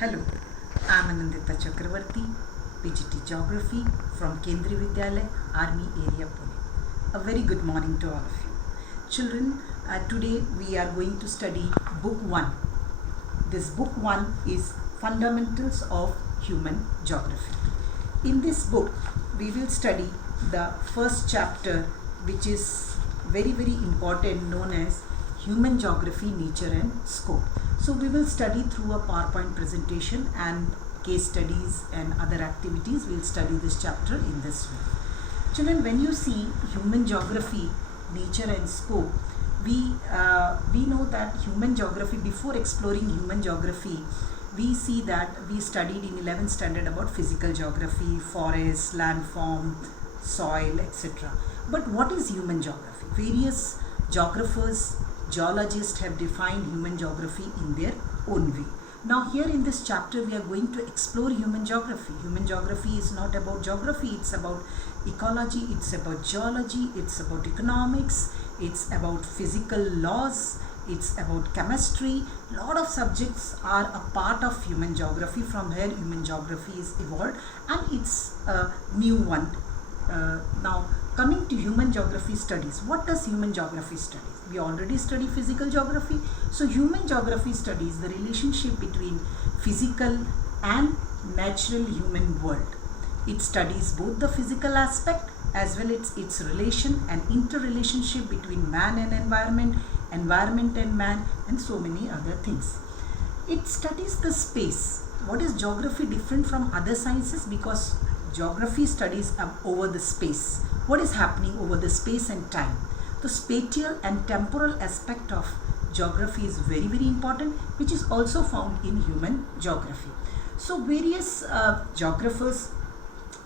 Hello, I am Anandita Chakravarti, PGT Geography from Kendriya Vidyalaya, Army Area Pune. A very good morning to all of you. Children, today we are going to study Book 1. This Book 1 is Fundamentals of Human Geography. In this book, we will study the first chapter, which is very important, known as Human Geography, Nature and Scope. So we will study through a PowerPoint presentation and case studies and other activities. We will study this chapter in this way. Children, when you see human geography, nature and scope, we know that human geography, before exploring human geography, we see that we studied in 11th standard about physical geography, forests, landform, soil, etc. But what is human geography? Various geographers, geologists have defined human geography in their own way. Now here in this chapter we are going to explore human geography. Human geography is not about geography, it's about ecology, it's about geology, it's about economics, it's about physical laws, it's about chemistry. Lot of subjects are a part of human geography, from where human geography is evolved, and it's a new one. Now coming to human geography studies, what does human geography studies? We already study physical geography. So human geography studies the relationship between physical and natural human world. It studies both the physical aspect as well as its relation and interrelationship between man and environment, environment and man, and so many other things. It studies the space. What is geography different from other sciences? Because geography studies over the space. What is happening over the space and time? The spatial and temporal aspect of geography is very important, which is also found in human geography. So various geographers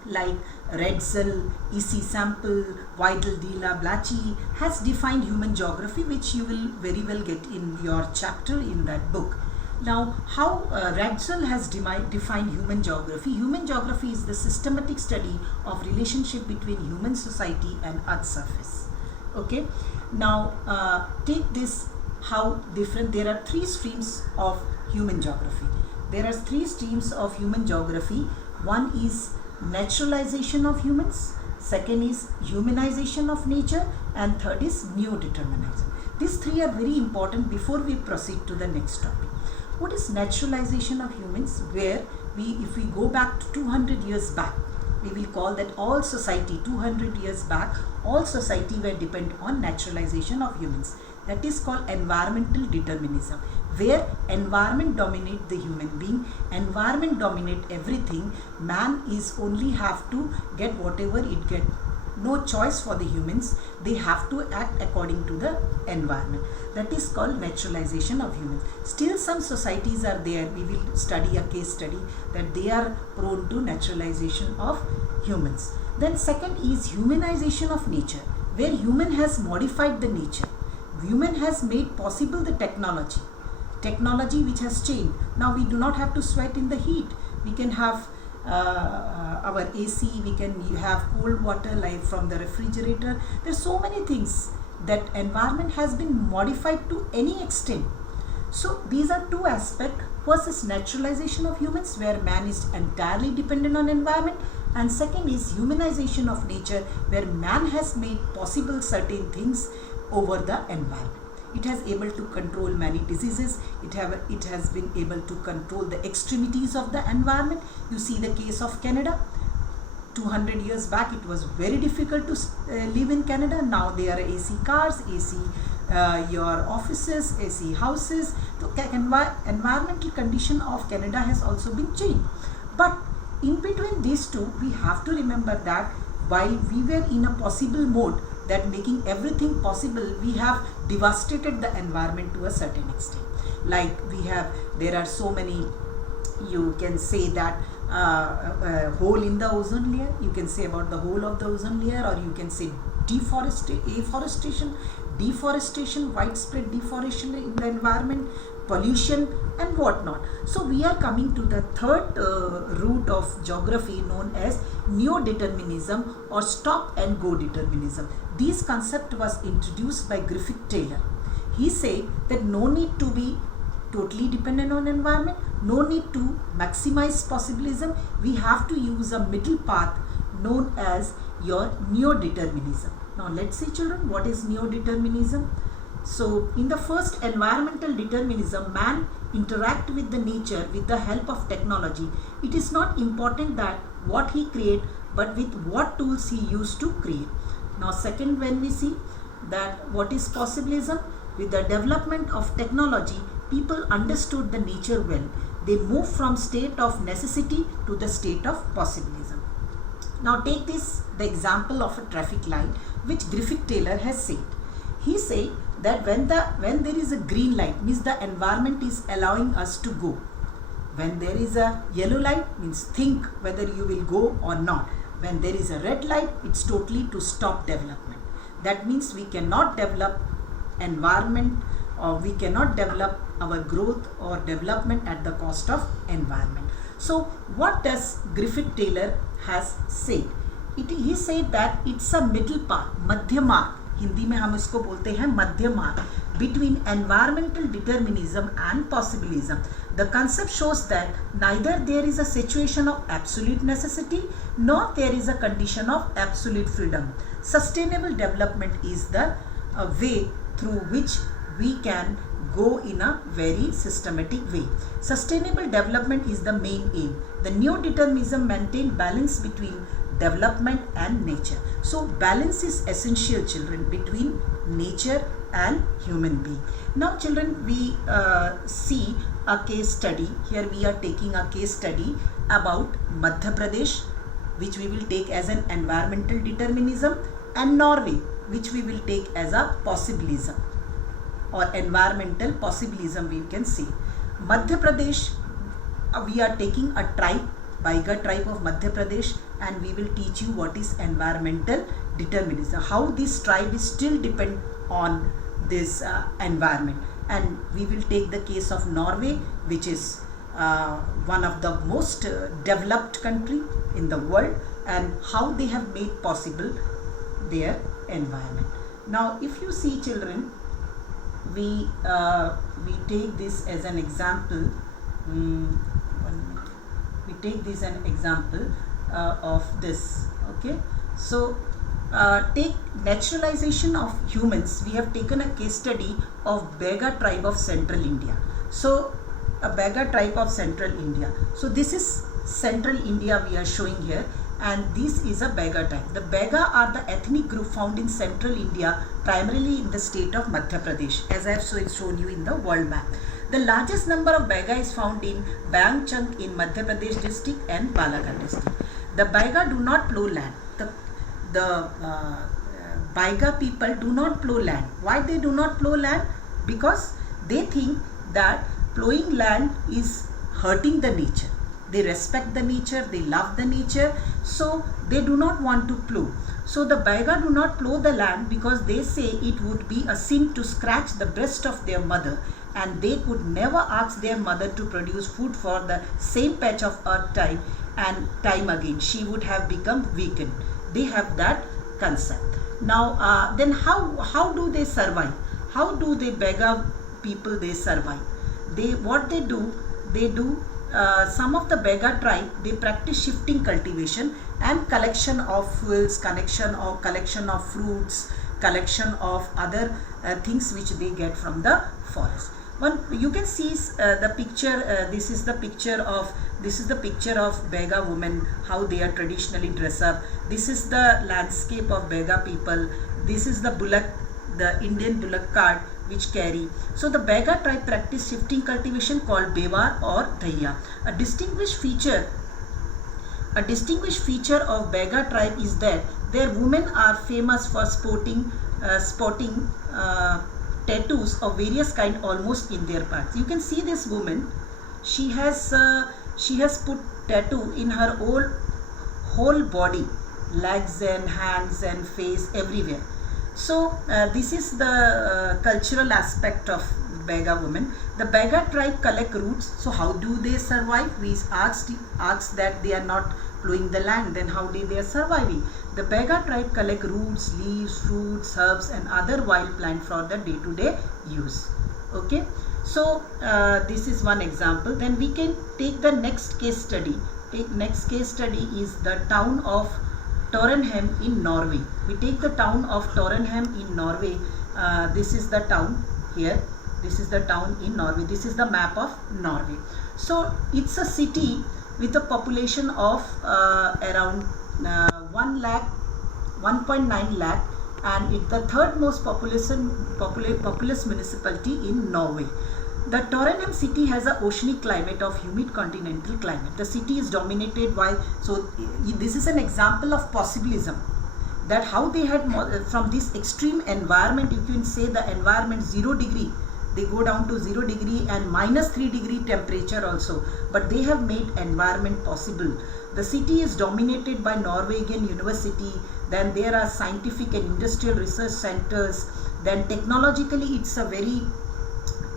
like Redzel, E.C. Sample, Weidel, Dila, Blachy has defined human geography, which you will very well get in your chapter in that book. Now, how Redzel has defined human geography? Human geography is the systematic study of relationship between human society and Earth's surface. Okay. Now, take this how different. There are three streams of human geography. There are three streams of human geography. One is naturalization of humans, second is humanization of nature, and third is neo-determinism. These three are very important before we proceed to the next topic. What is naturalization of humans? Where if we go back to 200 years back, we will call that all society, 200 years back, all society were dependent on naturalization of humans. That is called environmental determinism, where environment dominate the human being, environment dominate everything. Man is only have to get whatever it get. No choice for the humans. They have to act according to the environment. That is called naturalization of humans. Still some societies are there. We will study a case study that they are prone to naturalization of humans. Then second is humanization of nature, where human has modified the nature. Human has made possible the technology which has changed. Now we do not have to sweat in the heat. We can have our AC, we can have cold water like from the refrigerator. There are so many things that environment has been modified to any extent. So these are two aspects. First is naturalization of humans, where man is entirely dependent on environment, and second is humanization of nature, where man has made possible certain things over the environment. It has able to control many diseases. It has been able to control the extremities of the environment. You see the case of Canada. 200 years back it was very difficult to live in Canada. Now there are AC cars, AC your offices, AC houses. The environmental condition of Canada has also been changed. But in between these two, we have to remember that while we were in a possible mode, that making everything possible, we have devastated the environment to a certain extent. Like there are so many, you can say that hole in the ozone layer, you can say about the whole of the ozone layer, or you can say deforestation, widespread deforestation in the environment, pollution and whatnot. So we are coming to the third root of geography, known as neo-determinism or stop and go determinism. This concept was introduced by Griffith Taylor. He said that no need to be totally dependent on environment. No need to maximize possibilism. We have to use a middle path known as your neo-determinism. Now let's see children, what is neo-determinism? So in the first environmental determinism, man interact with the nature with the help of technology. It is not important that what he create, but with what tools he used to create. Now second, when we see that what is possibilism, with the development of technology, people understood the nature well. They moved from state of necessity to the state of possibilism. Now take this, the example of a traffic light, which Griffith Taylor has said. He said that when there is a green light, means the environment is allowing us to go. When there is a yellow light, means think whether you will go or not. When there is a red light, it's totally to stop development. That means we cannot develop environment, or we cannot develop our growth or development at the cost of environment. So what does Griffith Taylor has said? He said that it's a middle path, madhya marg, Hindi में हम इसको बोलते हैं मध्य मार्ग, between environmental determinism and possibilism. The concept shows that neither there is a situation of absolute necessity nor there is a condition of absolute freedom. Sustainable development is the way through which we can go in a very systematic way. Sustainable development is the main aim. The neo-determinism maintains balance between development and nature. So balance is essential, children, between nature and human being. Now children, we see a case study. Here we are taking a case study about Madhya Pradesh, which we will take as an environmental determinism, and Norway, which we will take as a possibilism or environmental possibilism, we can say. Madhya Pradesh, we are taking a tribe, Baiga tribe of Madhya Pradesh, and we will teach you what is environmental determinism, how this tribe is still depend on this environment. And we will take the case of Norway, which is one of the most developed country in the world, and how they have made possible their environment. Now if you see children, we take this as an example. We take this an example of this. Okay, so take naturalization of humans. We have taken a case study of Bega tribe of Central India. So a Bega tribe of Central India. So this is Central India we are showing here, and this is a Bega tribe. The Bega are the ethnic group found in Central India, primarily in the state of Madhya Pradesh, as I have shown you in the world map. The largest number of Bega is found in Bangchang in Madhya Pradesh district and Balaghat district. The Bega do not plow land. The Baiga people do not plow land. Why they do not plow land? Because they think that plowing land is hurting the nature. They respect the nature, they love the nature, so they do not want to plow. So the Baiga do not plow the land because they say it would be a sin to scratch the breast of their mother, and they could never ask their mother to produce food for the same patch of earth time and time again. She would have become weakened. They have that concept. Now then how do they survive? How do the Bega people they survive? What they do, some of the Bega tribe, they practice shifting cultivation and collection of fuels, collection of fruits, collection of other things which they get from the forest. You can see the picture. This is the picture of Bega women, how they are traditionally dressed up. This is the landscape of Bega people. This is the bullock, the Indian bullock cart which carry. So the Bega tribe practice shifting cultivation called Bewar or Dhaiya. A distinguished feature of Bega tribe is that their women are famous for sporting tattoos of various kind almost in their parts. You can see this woman. She has put tattoo in her whole body, legs and hands and face, everywhere. So this is the cultural aspect of Bega women. The Bega tribe collect roots. So how do they survive? We asked that they are not plowing the land, then how they are surviving? The Bega tribe collect roots, leaves, fruits, herbs and other wild plants for the day-to-day use. Okay. So this is one example. Then we can take the next case study. Next case study is the town of Trondheim in Norway. We take the town of Trondheim in Norway. This is the town here. This is the town in Norway. This is the map of Norway. So it's a city with a population of around 1.9 lakh, and it's the third most populous municipality in Norway. The Trondheim city has an oceanic climate of humid continental climate. The city is dominated by, so this is an example of possibilism, that how they had from this extreme environment, you can say the environment 0 degree, they go down to 0 degree and -3 degree temperature also, but they have made environment possible. The city is dominated by Norwegian University, then there are scientific and industrial research centers, then technologically it's a very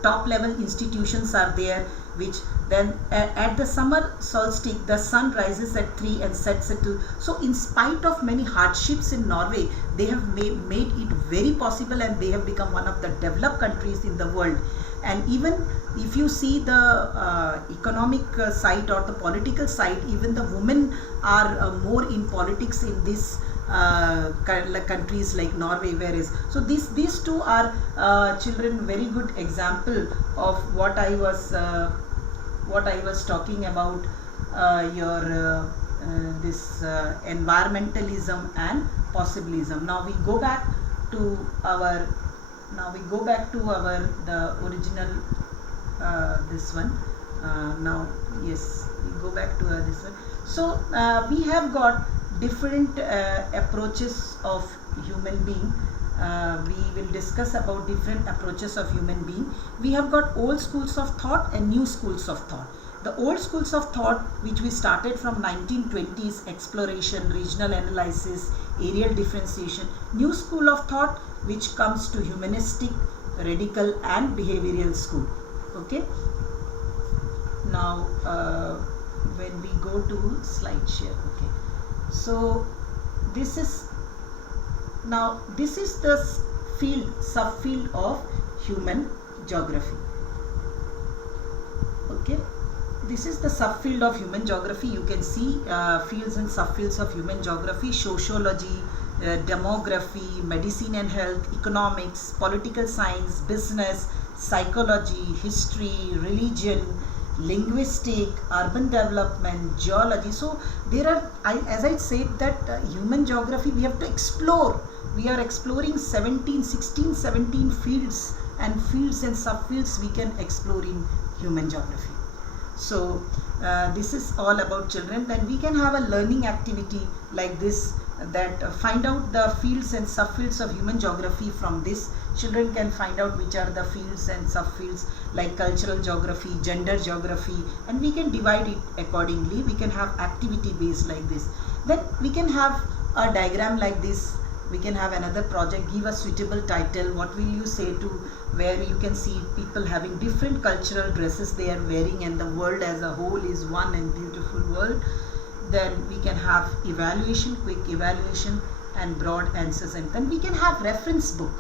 top level institutions are there, which then at the summer solstice the sun rises at 3 and sets at 2. So in spite of many hardships in Norway, they have made it very possible, and they have become one of the developed countries in the world. And even if you see the economic side or the political side, even the women are more in politics in this countries like Norway, whereas so these two are children very good example of what I was talking about, this environmentalism and possibilism. Now we go back to our the original this one. Now yes, we go back to this one. So we have got different approaches of human being. We will discuss about different approaches of human being. We have got old schools of thought and new schools of thought. The old schools of thought, which we started from 1920s, exploration, regional analysis, areal differentiation. New school of thought, which comes to humanistic, radical and behavioral school. Okay. Now when we go to slide share, okay. So this is the subfield of human geography. Okay, this is the subfield of human geography. You can see fields and subfields of human geography: sociology, demography, medicine and health, economics, political science, business, psychology, history, religion, linguistic, urban development, geology. So there are, as I said, that human geography we have to explore. We are exploring 17 fields and subfields we can explore in human geography. So this is all about children. Then we can have a learning activity like this, that find out the fields and subfields of human geography. From this, children can find out which are the fields and subfields, like cultural geography, gender geography, and we can divide it accordingly. We can have activity based like this. Then we can have a diagram like this. We can have another project, give a suitable title. What will you say to, where you can see people having different cultural dresses they are wearing, and the world as a whole is one and beautiful world. Then we can have evaluation, quick evaluation, and broad answers. And then we can have reference book.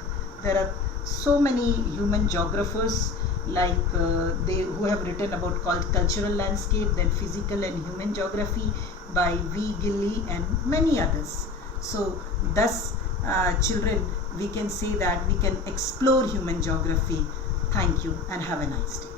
There are so many human geographers like who have written about cultural landscape, then physical and human geography by V. Gilly and many others. So thus children, we can say that we can explore human geography. Thank you and have a nice day.